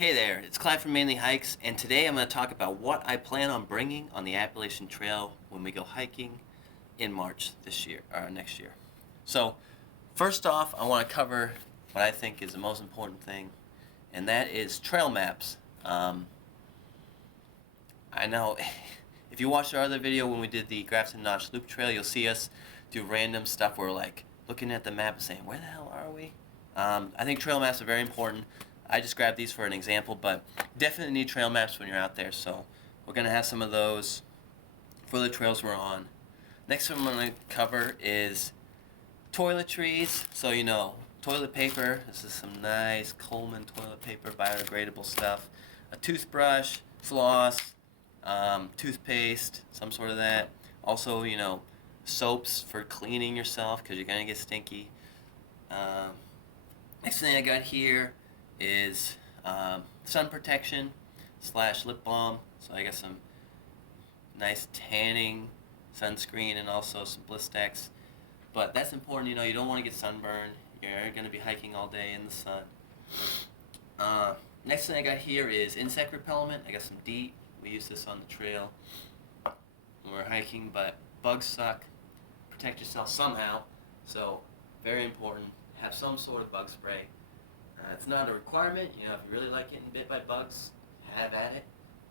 Hey there, it's Clyde from Mainly Hikes, and today I'm going to talk about what I plan on bringing on the Appalachian Trail when we go hiking in March this year, or next year. So, first off, I want to cover what I think is the most important thing, and that is trail maps. I know if you watched our other video when we did the Grafton Notch Loop Trail, you'll see us do random stuff where we're like looking at the map and saying, where the hell are we? I think trail maps are very important. I just grabbed these for an example, but definitely need trail maps when you're out there, so we're going to have some of those for the trails we're on. Next one I'm going to cover is toiletries. So, toilet paper. This is some nice Coleman toilet paper, biodegradable stuff. A toothbrush, floss, toothpaste, some sort of that. Also, soaps for cleaning yourself because you're going to get stinky. Next thing I got here is sun protection / lip balm. So I got some nice tanning sunscreen and also some Blistex. But that's important, you don't want to get sunburned. You're going to be hiking all day in the sun. Next thing I got here is insect repellent. I got some DEET. We use this on the trail when we're hiking, but bugs suck. Protect yourself somehow. So very important. Have some sort of bug spray. It's not a requirement. If you really like getting bit by bugs, have at it.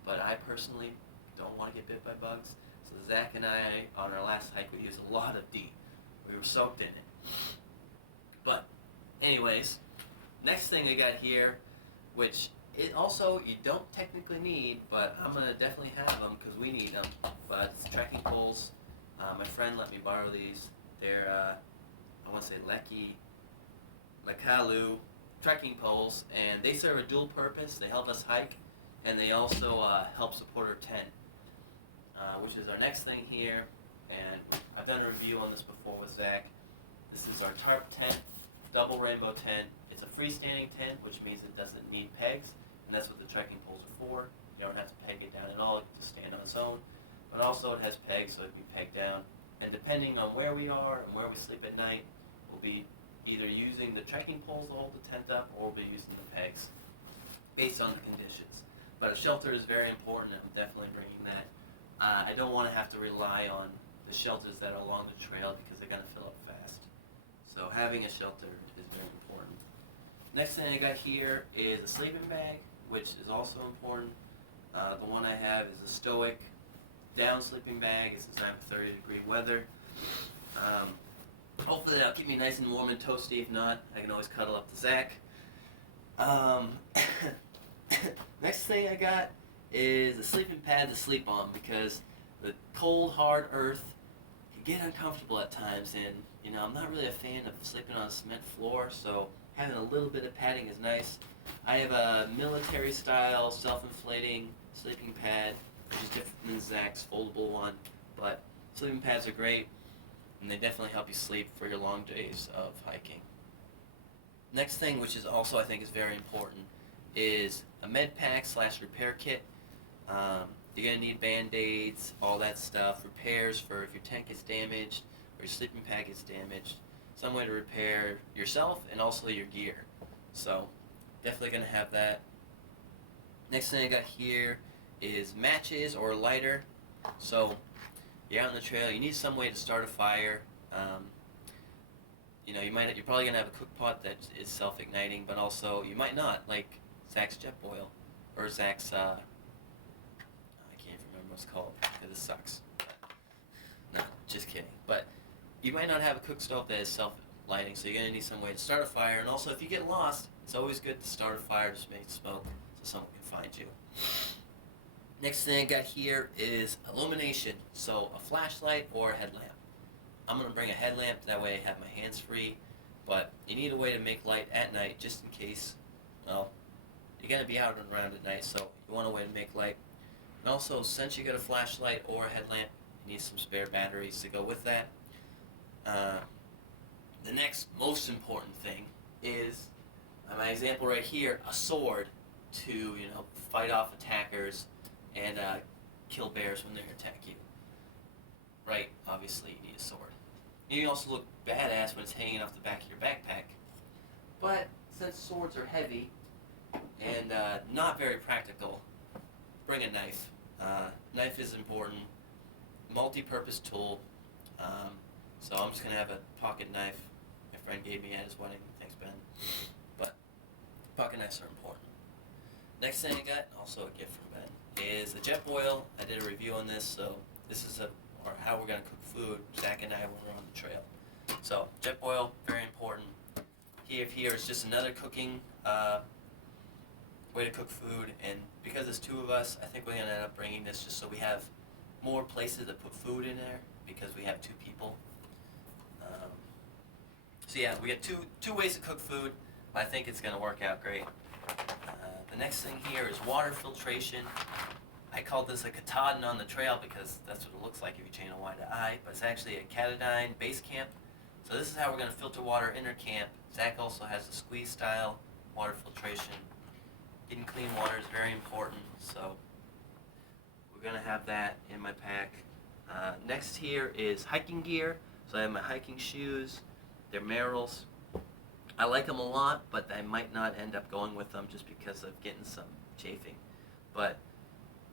But I personally don't want to get bit by bugs. So Zach and I, on our last hike, we used a lot of DEET. We were soaked in it. But anyways, next thing we got here, which it also you don't technically need, but I'm going to definitely have them because we need them. But it's trekking poles. My friend let me borrow these. They're, I want to say Lakalu trekking poles, and they serve a dual purpose. They help us hike, and they also help support our tent, which is our next thing here. And I've done a review on this before with Zach. This is our tarp tent, double rainbow tent. It's a freestanding tent, which means it doesn't need pegs, and that's what the trekking poles are for. You don't have to peg it down at all, it can just stand on its own. But also it has pegs, so it can be pegged down. And depending on where we are and where we sleep at night, we'll be either using the trekking poles to hold the tent up, or we'll be using the pegs, based on the conditions. But a shelter is very important, and I'm definitely bringing that. I don't want to have to rely on the shelters that are along the trail because they're going to fill up fast. So having a shelter is very important. Next thing I got here is a sleeping bag, which is also important. The one I have is a Stoic down sleeping bag. It's designed for 30-degree weather. Hopefully that'll keep me nice and warm and toasty. If not, I can always cuddle up to Zach. Next thing I got is a sleeping pad to sleep on because the cold, hard earth can get uncomfortable at times, and I'm not really a fan of sleeping on a cement floor, so having a little bit of padding is nice. I have a military-style, self-inflating sleeping pad, which is different than Zach's foldable one, but sleeping pads are great, and they definitely help you sleep for your long days of hiking. Next thing, which is also I think is very important, is a med pack / repair kit. You're going to need band-aids, all that stuff, repairs for if your tent gets damaged or your sleeping pad gets damaged, some way to repair yourself and also your gear. So definitely going to have that. Next thing I got here is matches or a lighter. So you're out on the trail, you need some way to start a fire. You're probably going to have a cook pot that is self-igniting, but also you might not, like Zach's Jetboil or Zach's I can't remember what it's called because this sucks. No, just kidding. But you might not have a cook stove that is self-lighting, so you're going to need some way to start a fire. And also, if you get lost, it's always good to start a fire, just make smoke so someone can find you. Next thing I got here is illumination, so a flashlight or a headlamp. I'm going to bring a headlamp, that way I have my hands free, but you need a way to make light at night just in case, well, you're going to be out and around at night, so you want a way to make light. And also, since you got a flashlight or a headlamp, you need some spare batteries to go with that. The next most important thing is, my example right here, a sword to, fight off attackers and kill bears when they attack you. Right, obviously you need a sword. You can also look badass when it's hanging off the back of your backpack. But since swords are heavy, And not very practical. Bring a knife. Knife is important. Multi-purpose tool. So I'm just going to have a pocket knife my friend gave me at his wedding. Thanks, Ben. But pocket knives are important. Next thing I got, also a gift from Ben, is the jet boil. I did a review on this, so this is or how we're going to cook food, Zach and I, when we're on the trail. So jet boil, very important. Here is just another cooking way to cook food, and because there's two of us, I think we're going to end up bringing this just so we have more places to put food in there because we have two people. So yeah, we got two ways to cook food. I think it's going to work out great. The next thing here is water filtration. I call this a Katahdin on the trail because that's what it looks like if you chain a Y to I, but it's actually a Katadyn base camp. So this is how we're going to filter water in our camp. Zach also has a squeeze style water filtration. Getting clean water is very important, so we're going to have that in my pack. Next here is hiking gear. So I have my hiking shoes. They're Merrell's. I like them a lot, but I might not end up going with them just because of getting some chafing. But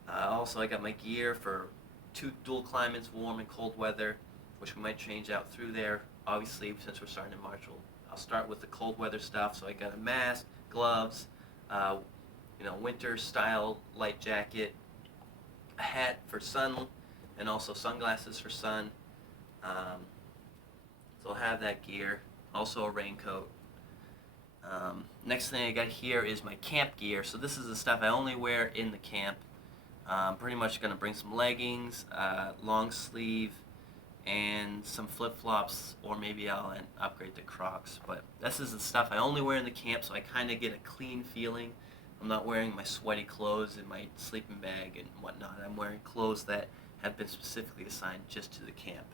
also I got my gear for 2 dual climates, warm and cold weather, which we might change out through there. Obviously, since we're starting in March, I'll start with the cold weather stuff. So I got a mask, gloves, winter style light jacket, a hat for sun, and also sunglasses for sun. So I'll have that gear. Also a raincoat. Next thing I got here is my camp gear. So this is the stuff I only wear in the camp. Pretty much going to bring some leggings, long sleeve, and some flip-flops, or maybe I'll upgrade to Crocs. But this is the stuff I only wear in the camp, so I kind of get a clean feeling. I'm not wearing my sweaty clothes in my sleeping bag and whatnot. I'm wearing clothes that have been specifically assigned just to the camp.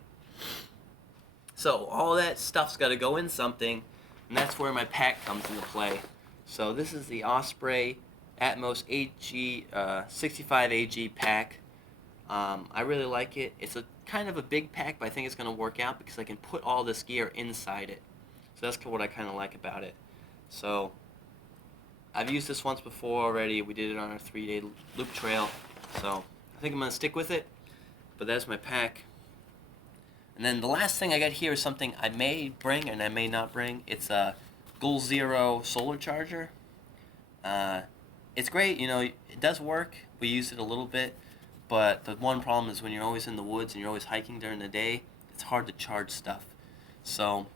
So all that stuff's got to go in something, and that's where my pack comes into play. So this is the Osprey Atmos AG 65 AG pack. I really like it. It's a kind of a big pack, but I think it's going to work out because I can put all this gear inside it. So that's what I kind of like about it. So I've used this once before already. We did it on our 3-day loop trail. So I think I'm going to stick with it. But that's my pack. And then the last thing I got here is something I may bring and I may not bring. It's a Goal Zero solar charger. It's great, it does work. We used it a little bit, but the one problem is when you're always in the woods and you're always hiking during the day, it's hard to charge stuff. So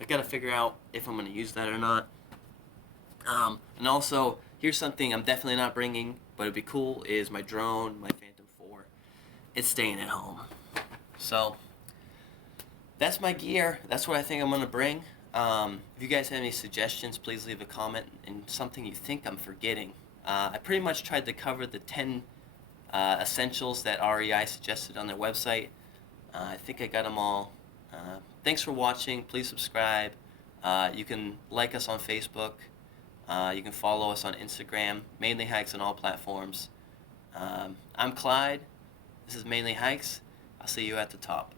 I've got to figure out if I'm going to use that or not. And also, here's something I'm definitely not bringing, but it'd be cool, is my drone, my Phantom 4. It's staying at home. So that's my gear. That's what I think I'm going to bring. If you guys have any suggestions, please leave a comment and something you think I'm forgetting. I pretty much tried to cover the 10 essentials that REI suggested on their website. I think I got them all. Thanks for watching. Please subscribe. You can like us on Facebook. You can follow us on Instagram. Mainly Hikes on all platforms. I'm Clyde. This is Mainly Hikes. I'll see you at the top.